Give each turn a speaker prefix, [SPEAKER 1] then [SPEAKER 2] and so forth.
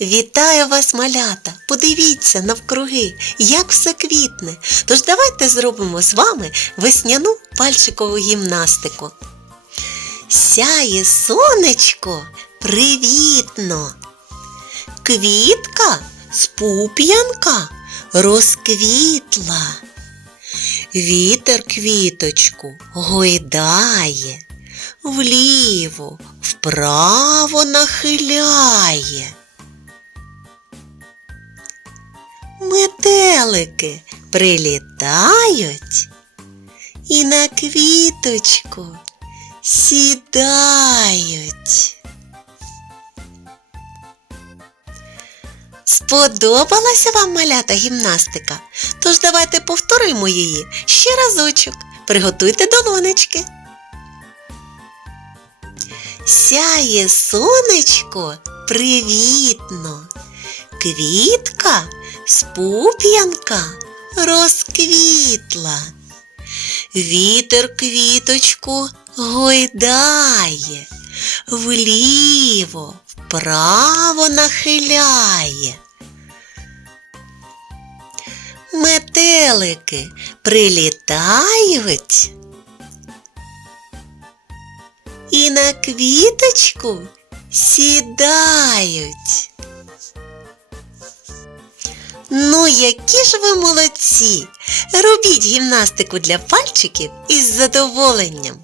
[SPEAKER 1] Вітаю вас, малята! Подивіться навкруги, як все квітне. Тож давайте зробимо з вами весняну пальчикову гімнастику. Сяє сонечко привітно. Квітка з пуп'янка розквітла. Вітер квіточку гойдає, вліво, вправо нахиляє. Метелики прилітають і на квіточку сідають. Сподобалася вам малята гімнастика? Тож давайте повторимо її ще разочок. Приготуйте долонечки. Сяє сонечко привітно. Квітка з пуп'янка розквітла. Вітер квіточку гойдає, вліво, вправо нахиляє. Метелики прилітають і на квіточку сідають. Ну, які ж ви молодці! Робіть гімнастику для пальчиків із задоволенням.